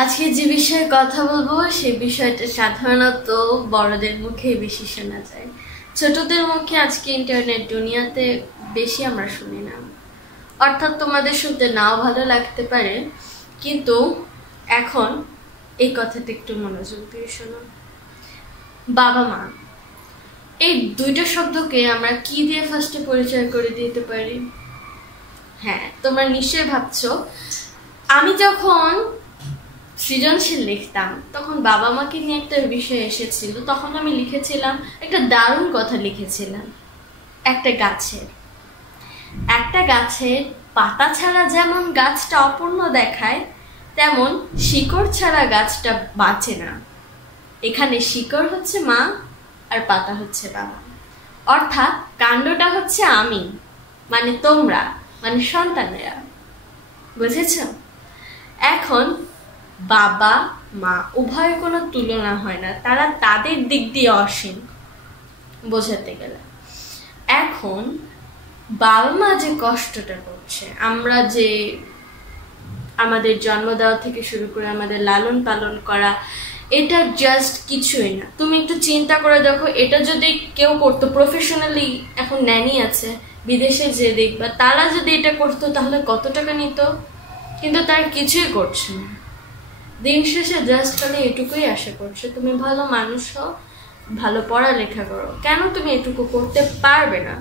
আজকে যে বিষয়ে কথা বলবো সেই বিষয়টা সাধারণত বড়দের মুখে বেশি শোনা যায়, ছোটদের মুখে আজকে ইন্টারনেট দুনিয়াতে বেশি আমরা শুনি না। অর্থাৎ তোমাদের শুনতে নাও ভালো লাগতে পারে, কিন্তু এখন এই কথাটা একটু মনোযোগ দিয়ে শোনো। বাবা মা এই দুইটা শব্দকে আমরা কি দিয়ে ফার্স্টে পরিচয় করে দিতে পারি? হ্যাঁ, তোমরা নিশ্চয়ই ভাবছো আমি যখন সৃজনশীল লিখতাম তখন বাবা মাকে নিয়ে একটা বিষয় এসেছিল, তখন আমি লিখেছিলাম একটা দারুণ কথা লিখেছিলাম। একটা গাছের পাতা ছাড়া যেমন গাছটা অপূর্ণ দেখায়, তেমন শিকড় ছাড়া গাছটা বাঁচে না। এখানে শিকড় হচ্ছে মা আর পাতা হচ্ছে বাবা, অর্থাৎ কাণ্ডটা হচ্ছে আমি, মানে তোমরা, মানে সন্তানেরা। বুঝেছ? এখন বাবা মা উভয় কোনো তুলনা হয় না, তারা তাদের দিক দিয়ে অসীম বোঝাতে গেলে। এখন বাবা মা যে কষ্টটা করছে, আমরা যে আমাদের জন্ম দেওয়া থেকে শুরু করে আমাদের লালন পালন করা, এটা জাস্ট কিছুই না। তুমি একটু চিন্তা করে দেখো, এটা যদি কেউ করতো প্রফেশনালি, এখন ন্যানি আছে বিদেশে যে দেখবা, তারা যদি এটা করতো তাহলে কত টাকা নিত? কিন্তু তারা কিছুই করছে না। দিন শেষে জাস্ট খালি এটুকুই আশা করছে তুমি ভালো মানুষ হও, ভালো পড়ালেখা করো। কেন তুমি এটুকু করতে পারবে না?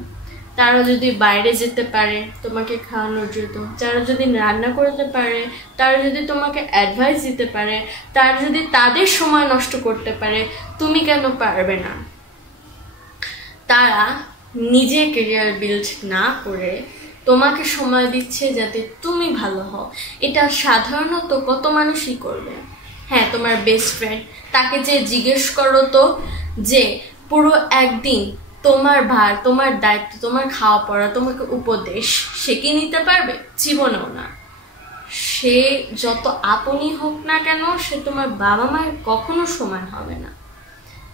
তারা যদি বাইরে যেতে পারে তোমাকে খাওয়ানোর জন্য, তারা যদি রান্না করতে পারে, তারা যদি তোমাকে অ্যাডভাইস দিতে পারে, তারা যদি তাদের সময় নষ্ট করতে পারে, তুমি কেন পারবে না? তারা নিজে ক্যারিয়ার বিল্ড না করে তোমাকে সময় দিচ্ছে যাতে তুমি ভালো হও। এটা সাধারণত কত মানুষই করবে। হ্যাঁ, তোমার বেস্ট ফ্রেন্ড, তাকে যে জিজ্ঞেস করো তো যে পুরো একদিন তোমার ভার, তোমার দায়িত্ব, তোমার খাওয়া পড়া, তোমাকে উপদেশ, সে কি নিতে পারবে? জীবনেও না। সে যত আপনই হোক না কেন, সে তোমার বাবা মায়ের কখনো সমান হবে না।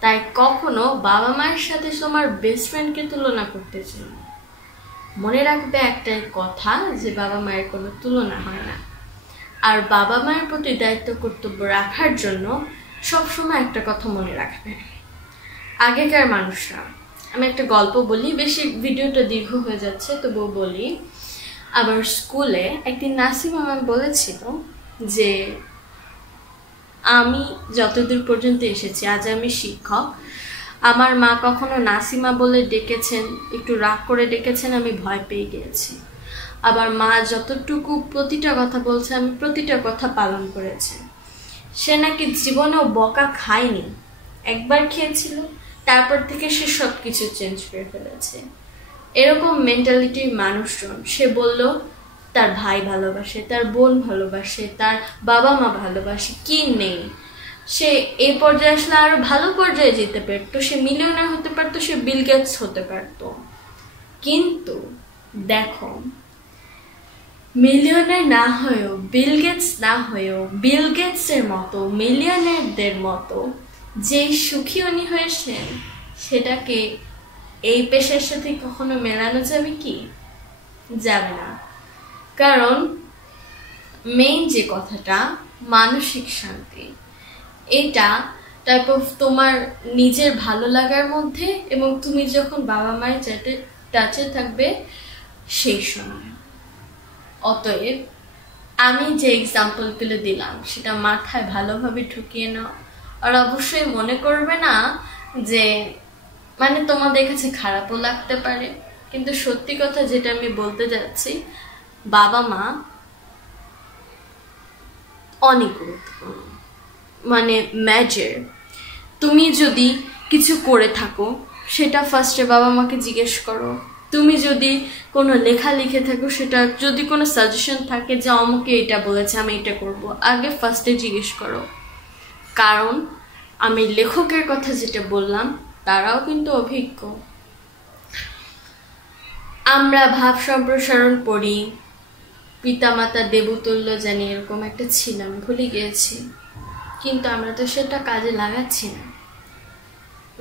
তাই কখনো বাবা মায়ের সাথে তোমার বেস্ট ফ্রেন্ডকে তুলনা করতে চাই না। মনে রাখবে একটাই কথা, যে বাবা মায়ের কোনো তুলনা হয় না। আর বাবা মায়ের প্রতি দায়িত্ব কর্তব্য রাখার জন্য সবসময় একটা কথা মনে রাখবে, আগেকার মানুষরা, আমি একটা গল্প বলি, বেশি ভিডিওটা দীর্ঘ হয়ে যাচ্ছে তবুও বলি। আবার স্কুলে একদিন নাসিমা ম্যাম বলেছিল যে আমি যতদূর পর্যন্ত এসেছি, আজ আমি শিক্ষক, আমার মা কখনো নাসিমা বলে ডেকেছেন, একটু রাগ করে ডেকেছেন, আমি ভয় পেয়ে গিয়েছি। আবার মা যতটুকু প্রতিটা কথা বলছে, আমি প্রতিটা কথা পালন করেছি। সে নাকি জীবনেও বকা খায়নি, একবার খেয়েছিল, তারপর থেকে সে সব কিছু চেঞ্জ করে ফেলেছে। এরকম মেন্টালিটির মানুষজন, সে বলল তার ভাই ভালোবাসে, তার বোন ভালোবাসে, তার বাবা মা ভালোবাসে, কি নেই? সে এই পর্যায়ে আসলে আরো ভালো পর্যায়ে যেতে পারতো, সে মিলিয়নার হতে পারতো, সে বিল গেটস হতে পারতো। কিন্তু দেখো, মিলিয়নার না হয়েও, বিল গেটস না হয়েও, বিল গেটসের মতো মিলিয়নারদের মতো যেই সুখী উনি হয়েছেন, সেটাকে এই পেশার সাথে কখনো মেলানো যাবে কি? যাবে না। কারণ মেইন যে কথাটা, মানসিক শান্তি, এটা টাইপ অফ তোমার নিজের ভালো লাগার মধ্যে, এবং তুমি যখন বাবা মায়ের টাচে থাকবে সেই সময়। অতএব আমি যে এক্সাম্পলগুলো দিলাম সেটা মাথায় ভালোভাবে ঢুকিয়ে নাও। আর অবশ্যই মনে করবে না যে, মানে তোমাদের কাছে খারাপও লাগতে পারে, কিন্তু সত্যি কথা যেটা আমি বলতে যাচ্ছি, বাবা মা অনেক গুরুত্বপূর্ণ, মানে মেজর। তুমি যদি কিছু করে থাকো, সেটা ফার্স্টে বাবা মাকে জিজ্ঞেস করো। তুমি যদি কোনো লেখা লিখে থাকো, সেটা যদি কোনো সাজেশন থাকে যে অমুকে এটা বলেছে, আমি এটা করব, আগে ফার্স্টে জিজ্ঞেস করো। কারণ আমি লেখকের কথা যেটা বললাম, তারাও কিন্তু অভিজ্ঞ। আমরা ভাব সম্প্রসারণ পড়ি, পিতামাতা দেবতুল্য জানি, এরকম একটা ছিলাম, ভুলে গিয়েছি, কিন্তু আমরা তো সেটা কাজে লাগাচ্ছি না।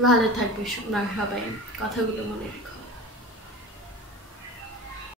ভালো থাকবে সবাই, কথাগুলো মনে